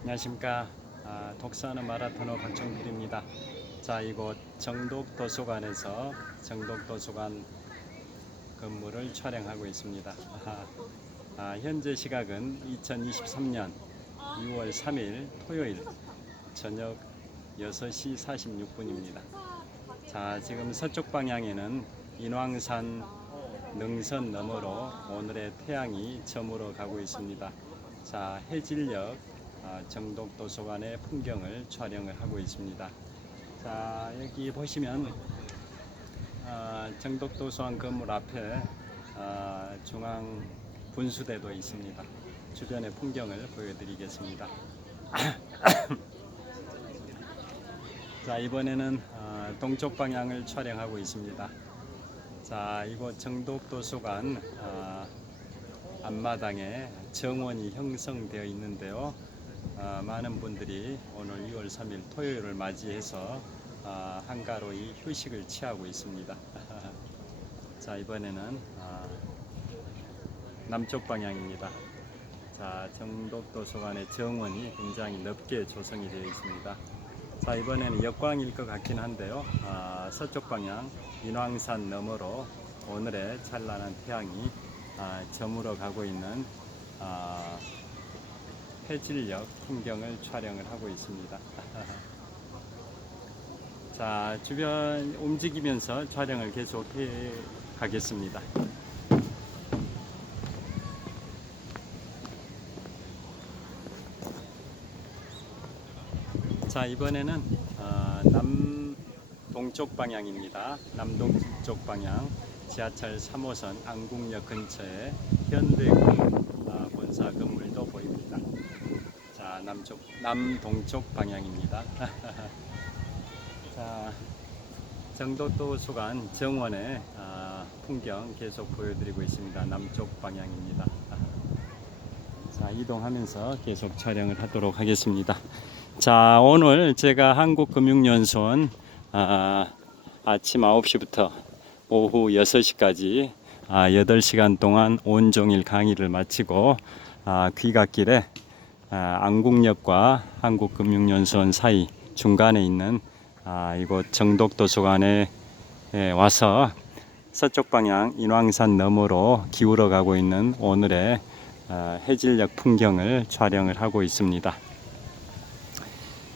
안녕하십니까. 독서하는 마라토너 박정필입니다. 자, 이곳 정독도서관에서 정독도서관 근무를 촬영하고 있습니다. 현재 시각은 2023년 6월 3일 토요일 저녁 6시 46분입니다. 자, 지금 서쪽 방향에는 인왕산 능선 너머로 오늘의 태양이 저물어 가고 있습니다. 자, 해질녘 정독도서관의 풍경을 촬영을 하고 있습니다. 자, 여기 보시면 정독도서관 건물 앞에 중앙 분수대도 있습니다. 주변의 풍경을 보여드리겠습니다. 자, 이번에는 동쪽 방향을 촬영하고 있습니다. 자, 이곳 정독도서관 앞마당에 정원이 형성되어 있는데요. 많은 분들이 오늘 6월 3일 토요일을 맞이해서 한가로이 휴식을 취하고 있습니다. 자, 이번에는 남쪽 방향입니다. 자, 정독도서관의 정원이 굉장히 넓게 조성이 되어 있습니다. 자, 이번에는 역광일 것 같긴 한데요. 서쪽 방향 인왕산 너머로 오늘의 찬란한 태양이 저물어 가고 있는 해질녘 풍경을 촬영을 하고 있습니다. 자, 주변 움직이면서 촬영을 계속해 가겠습니다. 자, 이번에는 남동쪽 방향입니다. 남동쪽 방향 지하철 3호선 안국역 근처에 현대군 본사 건물도 보입니다. 자, 남동쪽 방향입니다. 자, 정독도서관 정원의 풍경 계속 보여드리고 있습니다. 남쪽 방향입니다. 자, 이동하면서 계속 촬영을 하도록 하겠습니다. 자, 오늘 제가 한국금융연수원 아침 9시부터 오후 6시까지 8시간 동안 온종일 강의를 마치고 귀갓길에 안국역과 한국금융연수원 사이 중간에 있는 이곳 정독도서관에 와서 서쪽 방향 인왕산 너머로 기울어 가고 있는 오늘의 해질녘 풍경을 촬영을 하고 있습니다.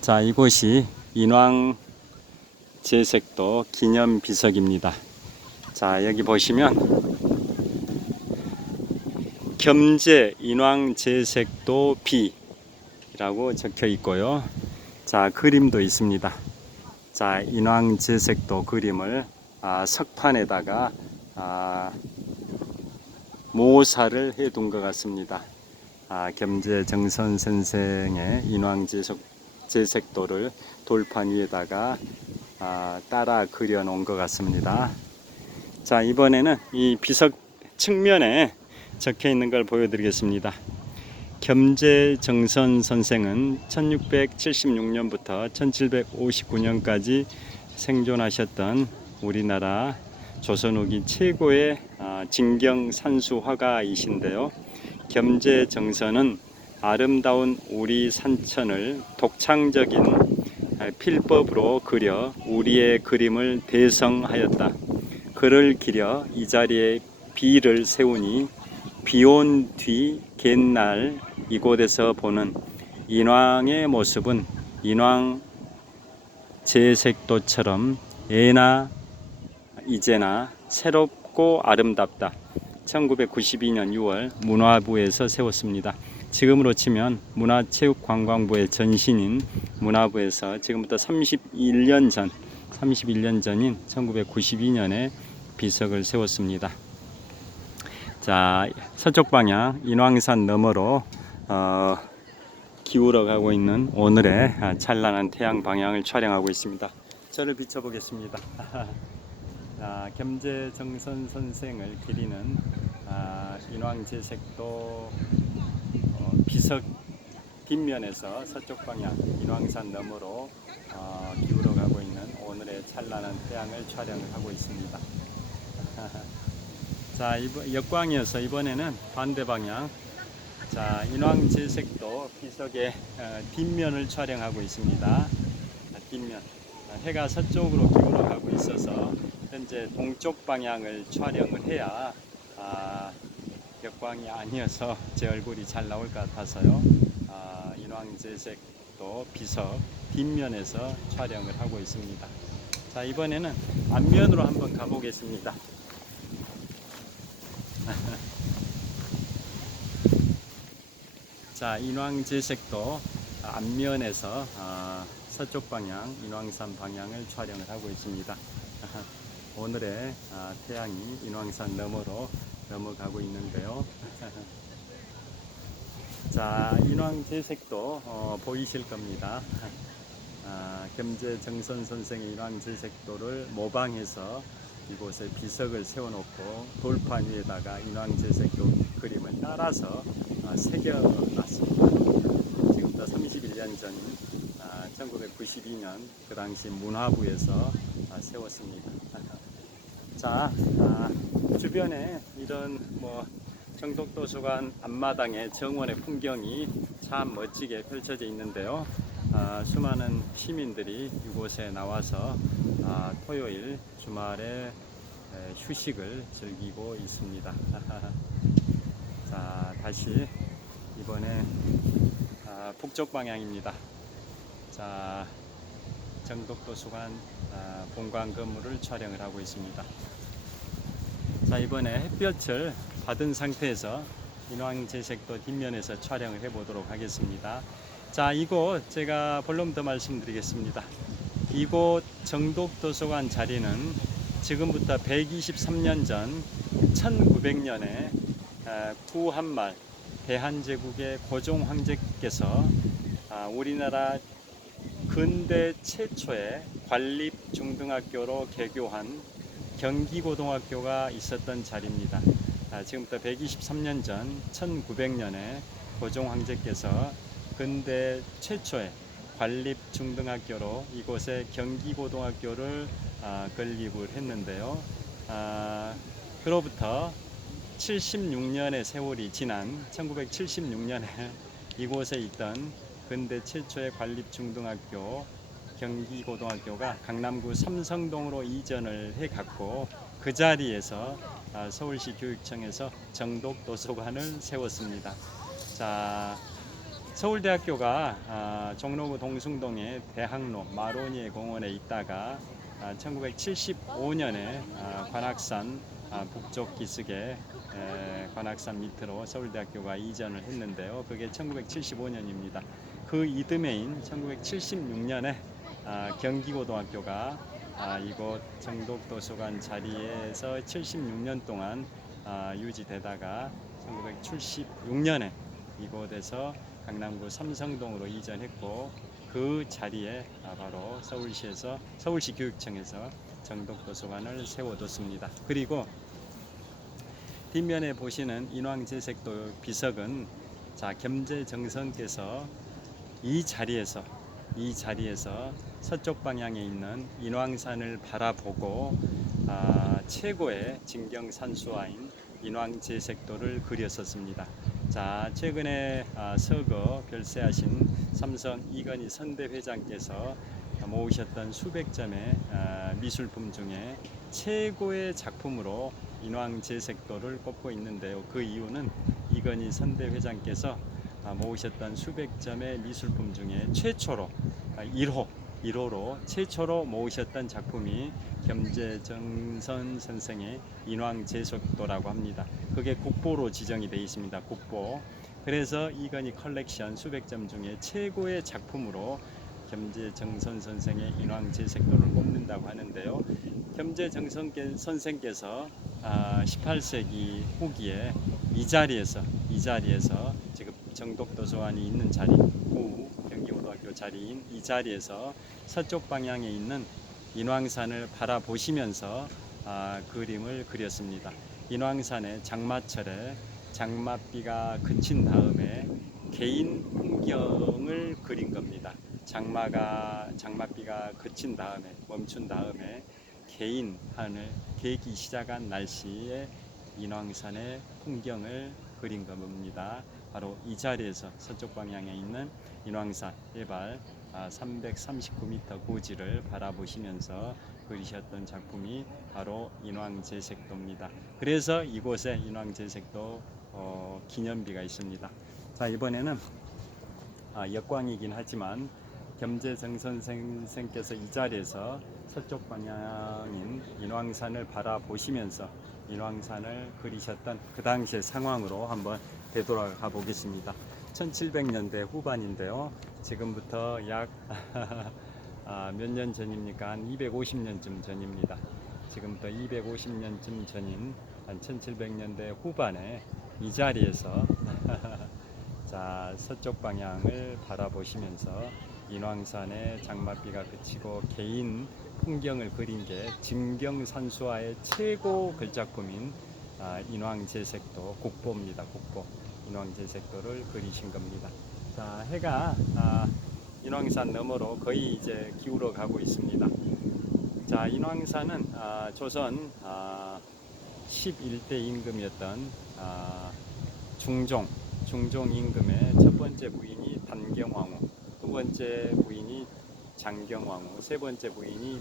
자, 이곳이 인왕 제색도 기념 비석입니다. 자, 여기 보시면 겸재 인왕 제색도 비라고 적혀 있고요. 자, 그림도 있습니다. 자, 인왕 제색도 그림을 석판에다가 모사를 해둔 것 같습니다. 겸재 정선 선생의 인왕 제색도를 돌판 위에다가 따라 그려 놓은 것 같습니다. 자, 이번에는 이 비석 측면에 적혀 있는 걸 보여드리겠습니다. 겸재 정선 선생은 1676년부터 1759년까지 생존하셨던 우리나라 조선 후기 최고의 진경 산수 화가이신데요. 겸재 정선은 아름다운 우리 산천을 독창적인 필법으로 그려 우리의 그림을 대성하였다. 그를 기려 이 자리에 비를 세우니 비온 뒤 갯날 이곳에서 보는 인왕의 모습은 인왕 제색도처럼 예나 이제나 새롭고 아름답다. 1992년 6월 문화부에서 세웠습니다. 지금으로 치면 문화체육관광부의 전신인 문화부에서 지금부터 31년 전인 1992년에 비석을 세웠습니다. 자, 서쪽 방향 인왕산 너머로 기울어 가고 있는 오늘의 찬란한 태양 방향을 촬영하고 있습니다. 저를 비춰보겠습니다. 겸재 정선 선생을 기리는 인왕제색도 비석 뒷면에서 서쪽 방향 인왕산 너머로 기울어 가고 있는 오늘의 찬란한 태양을 촬영을 하고 있습니다. 자, 역광이어서 이번에는 반대 방향 자, 인왕제색도 비석의 뒷면을 촬영하고 있습니다. 뒷면. 해가 서쪽으로 기울어가고 있어서 현재 동쪽 방향을 촬영을 해야 역광이 아니어서 제 얼굴이 잘 나올 것 같아서요. 인왕제색도 비석 뒷면에서 촬영을 하고 있습니다. 자, 이번에는 앞면으로 한번 가보겠습니다. 자, 인왕제색도 앞면에서 서쪽 방향, 인왕산 방향을 촬영을 하고 있습니다. 오늘의 태양이 인왕산 너머로 넘어가고 있는데요. 자, 인왕제색도 보이실 겁니다. 겸재정선 선생의 인왕제색도를 모방해서 이곳에 비석을 세워놓고 돌판 위에다가 인왕제색도 그림을 따라서 새겨놨습니다. 지금부터 31년 전인 1992년 그 당시 문화부에서 세웠습니다. 자, 주변에 이런 정독도서관 앞마당에 정원의 풍경이 참 멋지게 펼쳐져 있는데요. 수많은 시민들이 이곳에 나와서 토요일 주말에 휴식을 즐기고 있습니다. 자, 다시 이번에 북쪽 방향입니다. 자, 정독도서관 본관 건물을 촬영을 하고 있습니다. 자, 이번에 햇볕을 받은 상태에서 인왕제색도 뒷면에서 촬영을 해 보도록 하겠습니다. 자, 이곳 제가 본론부터 말씀드리겠습니다. 이곳 정독도서관 자리는 지금부터 123년 전 1900년에 구한말 대한제국의 고종 황제께서 우리나라 근대 최초의 관립중등학교로 개교한 경기고등학교가 있었던 자리입니다. 지금부터 123년 전 1900년에 고종 황제께서 근대 최초의 관립중등학교로 이곳에 경기고등학교를 건립을 했는데요. 그로부터 76년의 세월이 지난 1976년에 이곳에 있던 근대 최초의 관립중등학교 경기고등학교가 강남구 삼성동으로 이전을 해갔고 그 자리에서 서울시 교육청에서 정독도서관을 세웠습니다. 자, 서울대학교가 종로구 동숭동의 대학로 마로니에 공원에 있다가 1975년에 관악산 북쪽 기슭에 관악산 밑으로 서울대학교가 이전을 했는데요. 그게 1975년입니다. 그 이듬해인 1976년에 경기고등학교가 이곳 정독도서관 자리에서 76년 동안 유지되다가 1976년에 이곳에서 강남구 삼성동으로 이전했고 그 자리에 바로 서울시에서 서울시 교육청에서 정독도서관을 세워뒀습니다. 그리고 뒷면에 보시는 인왕제색도 비석은 겸재정선께서 이 자리에서 서쪽 방향에 있는 인왕산을 바라보고 최고의 진경산수화인 인왕제색도를 그렸었습니다. 자, 최근에 서거 별세하신 삼성 이건희 선대회장께서 모으셨던 수백 점의 미술품 중에 최고의 작품으로 인왕제색도를 꼽고 있는데요. 그 이유는 이건희 선대회장께서 모으셨던 수백 점의 미술품 중에 최초로 1호로 최초로 모으셨던 작품이 겸재정선 선생의 인왕제색도라고 합니다. 그게 국보로 지정이 되어 있습니다. 국보. 그래서 이건희 컬렉션 수백 점 중에 최고의 작품으로 겸재정선 선생의 인왕제색도를 꼽는다고 하는데요. 겸재정선 선생께서 18세기 후기에 이 자리에서 지금 정독도서관이 있는 자리, 경기고등학교 자리인 이 자리에서 서쪽 방향에 있는 인왕산을 바라보시면서 그림을 그렸습니다. 인왕산의 장마철에 장맛비가 그친 다음에 개인 풍경을 그린 겁니다. 장맛비가 그친 다음에 멈춘 다음에 개인 하늘 개기 시작한 날씨에 인왕산의 풍경을 그린 겁니다. 바로 이 자리에서 서쪽 방향에 있는 인왕산 해발 339m 고지를 바라보시면서 그리셨던 작품이 바로 인왕제색도입니다. 그래서 이곳에 인왕제색도 기념비가 있습니다. 자, 이번에는 역광이긴 하지만 겸재정 선생께서 이 자리에서 서쪽 방향인 인왕산을 바라보시면서 인왕산을 그리셨던 그 당시의 상황으로 한번 되돌아가 보겠습니다. 1700년대 후반인데요. 지금부터 약 몇 년 전입니까? 한 250년쯤 전입니다. 지금부터 250년쯤 전인 한 1700년대 후반에 이 자리에서 자, 서쪽 방향을 바라보시면서 인왕산의 장맛비가 그치고 개인 풍경을 그린 게 진경산수화의 최고 걸작품인 인왕제색도 국보입니다. 국보 인왕제색도를 그리신 겁니다. 자, 해가 인왕산 너머로 거의 이제 기울어 가고 있습니다. 자, 인왕산은 조선 11대 임금이었던 중종 임금의 첫 번째 부인이 단경왕후, 두 번째 부인이 장경왕후, 세 번째 부인이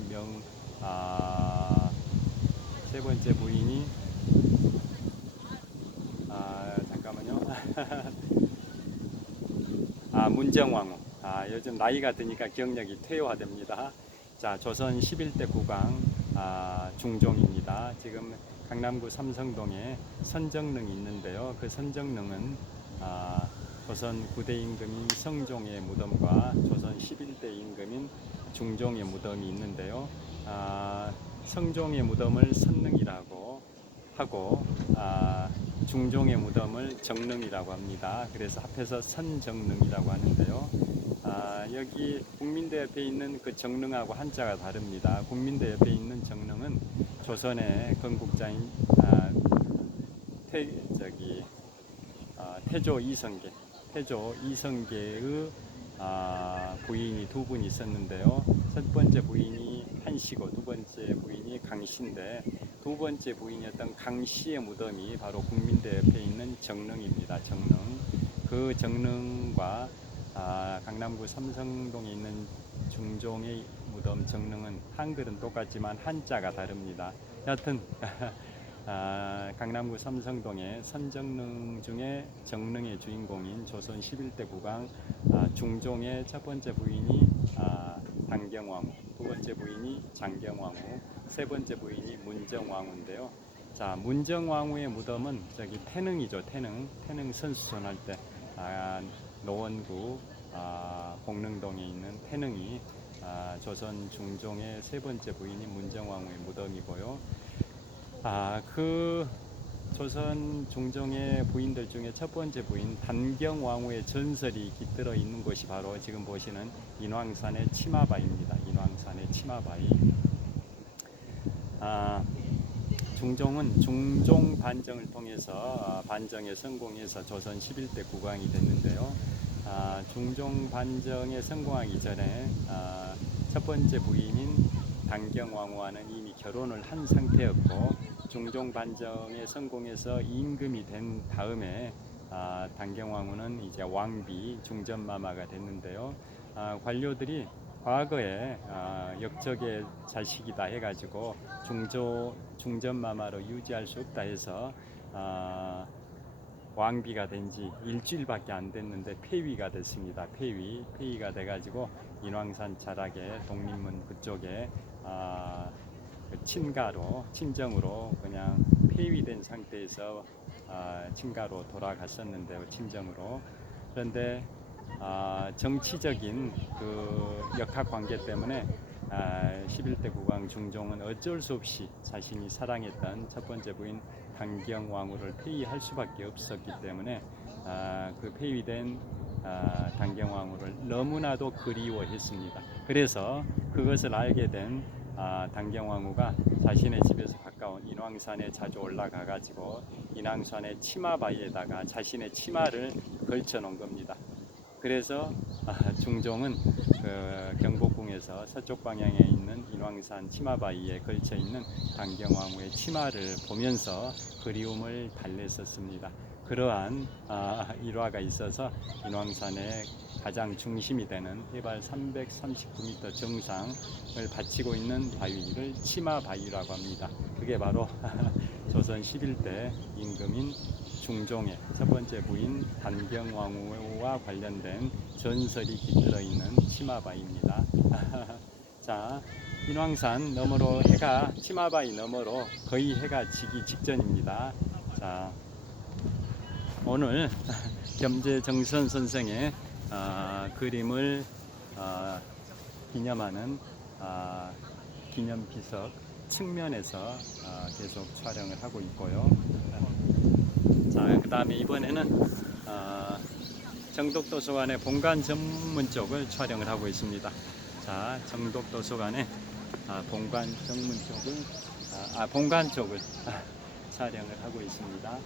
잠깐만요. 문정왕후. 요즘 나이가 드니까 기억력이 퇴화됩니다. 자, 조선 11대 국왕 중종입니다. 지금 강남구 삼성동에 선정릉이 있는데요. 그 선정릉은 조선 9대 임금인 성종의 무덤과 조선 11대 임금인 중종의 무덤이 있는데요. 성종의 무덤을 선릉이라고 하고 중종의 무덤을 정릉이라고 합니다. 그래서 합해서 선정릉이라고 하는데요. 여기 국민대 옆에 있는 그 정릉하고 한자가 다릅니다. 국민대 옆에 있는 정릉은 조선의 건국자인 태조 이성계의 부인이 두 분 있었는데요. 첫 번째 부인이 한씨고 두 번째 부인이 강씨인데, 두 번째 부인이었던 강씨의 무덤이 바로 국민대 옆에 있는 정릉입니다. 정릉. 그 정릉과 강남구 삼성동에 있는 중종의 무덤 정릉은 한글은 똑같지만 한자가 다릅니다. 여하튼 강남구 삼성동의 선정릉 중에 정릉의 주인공인 조선 11대 국왕 중종의 첫 번째 부인이 단경왕후, 두 번째 부인이 장경왕후, 세 번째 부인이 문정왕후인데요. 자, 문정왕후의 무덤은 저기 태릉이죠. 태릉 선수촌 할 때 노원구 공릉동에 있는 태릉이 조선 중종의 세 번째 부인이 문정왕후의 무덤이고요. 그 조선 중종의 부인들 중에 첫 번째 부인 단경왕후의 전설이 깃들어 있는 곳이 바로 지금 보시는 인왕산의 치마바위입니다. 인왕산의 치마바위. 중종은 중종 반정을 통해서 반정에 성공해서 조선 11대 국왕이 됐는데요. 중종 반정에 성공하기 전에 첫 번째 부인인 단경왕후와는 이미 결혼을 한 상태였고, 중종 반정에 성공해서 임금이 된 다음에 단경왕후는 이제 왕비 중전마마가 됐는데요. 관료들이 과거에 역적의 자식이다 해가지고 중전마마로 유지할 수 없다 해서 왕비가 된 지 일주일밖에 안 됐는데 폐위가 됐습니다. 폐위가 돼가지고 인왕산 자락에 독립문 그쪽에 친정으로 그냥 폐위된 상태에서 친가로 돌아갔었는데요. 친정으로. 그런데 정치적인 그 역학관계 때문에 11대 국왕 중종은 어쩔 수 없이 자신이 사랑했던 첫 번째 부인 단경왕후를 폐위할 수밖에 없었기 때문에 그 폐위된 단경왕후를 너무나도 그리워했습니다. 그래서 그것을 알게 된 단경왕후가 자신의 집에서 가까운 인왕산에 자주 올라가 가지고 인왕산의 치마바위에다가 자신의 치마를 걸쳐 놓은 겁니다. 그래서 중종은 그 경복궁에서 서쪽 방향에 있는 인왕산 치마바위에 걸쳐 있는 단경왕후의 치마를 보면서 그리움을 달랬었습니다. 그러한 일화가 있어서 인왕산의 가장 중심이 되는 해발 339m 정상을 바치고 있는 바위를 치마바위라고 합니다. 그게 바로 조선 11대 임금인 중종의 첫 번째 부인 단경왕후와 관련된 전설이 깃들어 있는 치마바위입니다. 자, 인왕산 너머로 치마바위 너머로 거의 해가 지기 직전입니다. 자, 오늘 겸재정선 선생의 그림을 기념하는 기념비석 측면에서 계속 촬영을 하고 있고요. 자, 그 다음에 이번에는 정독도서관의 본관 전문 쪽을 촬영을 하고 있습니다. 자, 정독도서관의 본관 정문 쪽을 본관 쪽을 촬영을 하고 있습니다.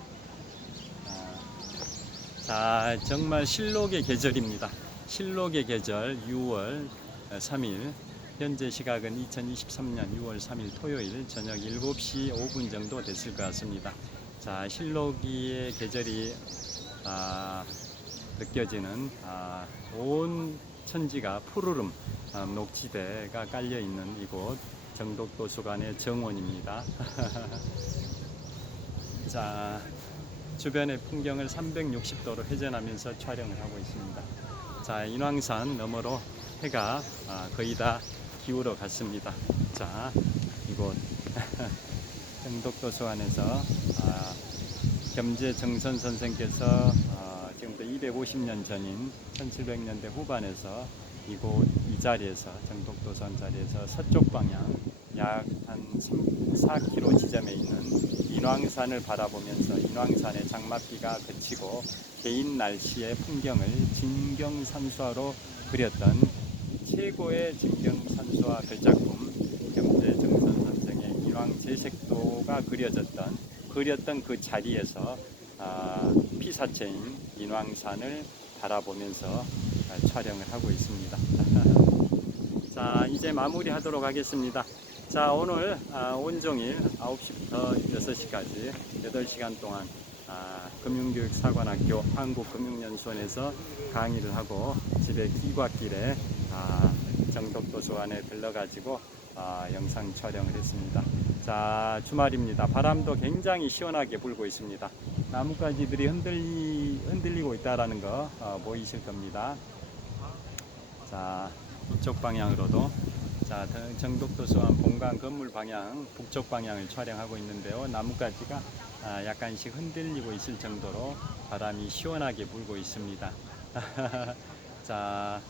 자, 정말 실록의 계절입니다. 실록의 계절 6월 3일 현재 시각은 2023년 6월 3일 토요일 저녁 7시 5분 정도 됐을 것 같습니다. 자, 실록의 계절이 느껴지는 온 천지가 푸르름 녹지대가 깔려있는 이곳 정독도서관의 정원입니다. 자, 주변의 풍경을 360도로 회전하면서 촬영을 하고 있습니다. 자, 인왕산 너머로 해가 거의 다 기울어 갔습니다. 자, 이곳 정독도서관에서 겸재정선 선생께서 지금부터 250년 전인 1700년대 후반에서 이 자리에서 정독도서관 자리에서 서쪽 방향 약 한 4km 지점에 있는 인왕산을 바라보면서 인왕산의 장맛비가 그치고 개인 날씨의 풍경을 진경산수화로 그렸던 최고의 진경산수화 글작품 겸재정선 선생의 인왕제색도가 그렸던 그 자리에서 피사체인 인왕산을 바라보면서 촬영을 하고 있습니다. 자, 이제 마무리하도록 하겠습니다. 자, 오늘 온종일 9시부터 6시까지 8시간 동안 금융교육사관학교 한국금융연수원에서 강의를 하고 집에 귀갓길에 정독도서관에 들러가지고 영상 촬영을 했습니다. 자, 주말입니다. 바람도 굉장히 시원하게 불고 있습니다. 나뭇가지들이 흔들리고 있다라는 거 보이실 겁니다. 자, 이쪽 방향으로도 자, 정독도서관 본관 건물 방향 북쪽 방향을 촬영하고 있는데요. 나뭇가지가 약간씩 흔들리고 있을 정도로 바람이 시원하게 불고 있습니다. 자,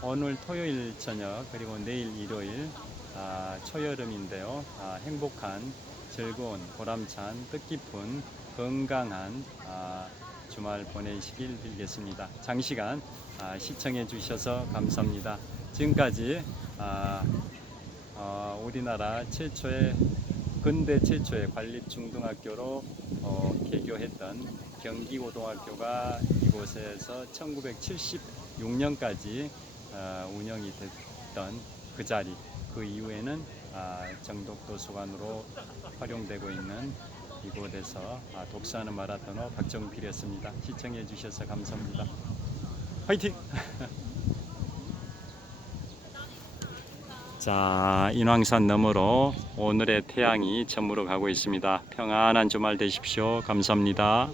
오늘 토요일 저녁 그리고 내일 일요일 초여름인데요. 행복한 즐거운 보람찬 뜻깊은 건강한 주말 보내시길 빌겠습니다. 장시간 시청해 주셔서 감사합니다. 지금까지 우리나라 근대 최초의 관립중등학교로 개교했던 경기고등학교가 이곳에서 1976년까지 운영이 됐던 그 자리, 그 이후에는 정독도서관으로 활용되고 있는 이곳에서 독서하는 마라토너 박정필이었습니다. 시청해 주셔서 감사합니다. 화이팅! 자, 인왕산 너머로 오늘의 태양이 저물어 가고 있습니다. 평안한 주말 되십시오. 감사합니다.